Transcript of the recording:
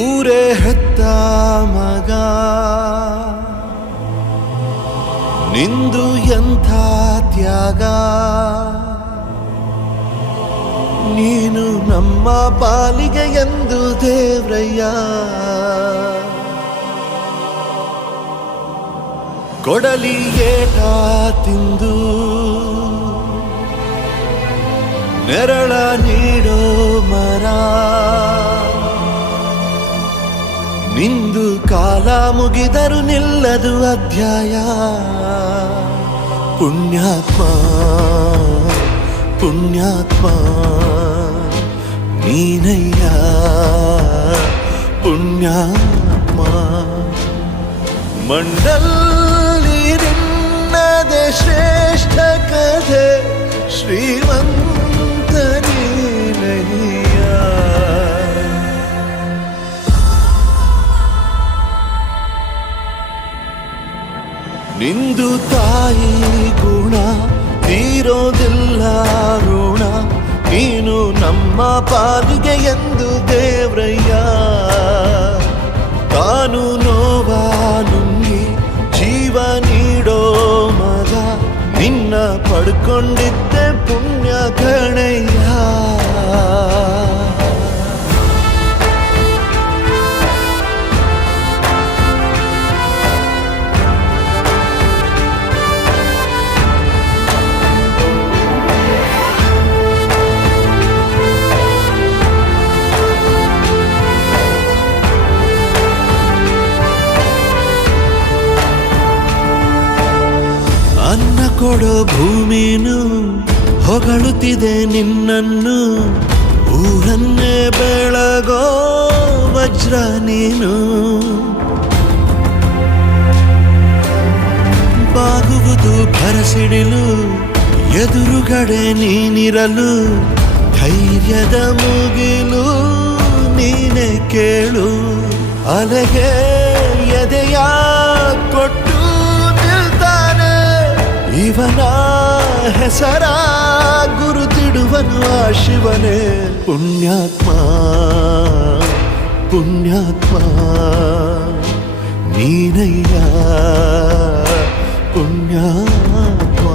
ಊರೇ ಹೆತ್ತ ಮಗ ನಿಂದು ಎಂಥ ತ್ಯಾಗ, ನೀನು ನಮ್ಮ ಪಾಲಿಗೆ ಎಂದು ದೇವ್ರಯ್ಯ. ಕೊಡಲಿ ಏಟ ತಿಂದು ನೆರಳ ನೀಡೋ ಮರ, ನಿಂದು ಕಾಲ ಮುಗಿದರು ನಿಲ್ಲದು ಅಧ್ಯಾಯ. ಪುಣ್ಯಾತ್ಮ ಪುಣ್ಯಾತ್ಮ ನೀನಯ್ಯ ಪುಣ್ಯಾತ್ಮ. ಮಂಡಲ್ಲಿ ನಿನ್ನದೆ ಶ್ರೇಷ್ಠ ಕಥೆ, ಶ್ರೀಮಂತ ನೀನಯ್ಯ. ನಿಂದು ತಾಯಿ ಗುಣ ತೀರೋದಿಲ್ಲ ಋಣ, ನೀನು ನಮ್ಮ ಪಾಲಿಗೆ ಎಂದು ದೇವ್ರಯ್ಯ. ತಾನು ನೋವ ನುಂಗಿ ಜೀವ ನೀಡೋ ಮಗ, ನಿನ್ನ ಪಡ್ಕೊಂಡಿದ್ದೆ ಪುಣ್ಯ ಕಣಯ್ಯ. ಅನ್ನ ಕೊಡೋ ಭೂಮಿನು ಹೊಗಳುತ್ತಿದೆ ನಿನ್ನನ್ನು, ಊರನ್ನೇ ಬೆಳಗೋ ವಜ್ರ ನೀನು. ಬಾಗುವುದು ಭರಸಿಡಿಲು ಎದುರುಗಡೆ ನೀನಿರಲು, ಧೈರ್ಯದ ಮುಗಿಲು ನೀನೆ ಕೇಳು. ಅಲೆಗೆ ಎದೆಯ ಕೊಟ್ಟು ಇವನ ಹೆಸರ ಗುರುತಿಡುವನು ಆ ಶಿವನೇ. ಪುಣ್ಯಾತ್ಮ ಪುಣ್ಯಾತ್ಮ ನೀನಯ್ಯ ಪುಣ್ಯಾತ್ಮ.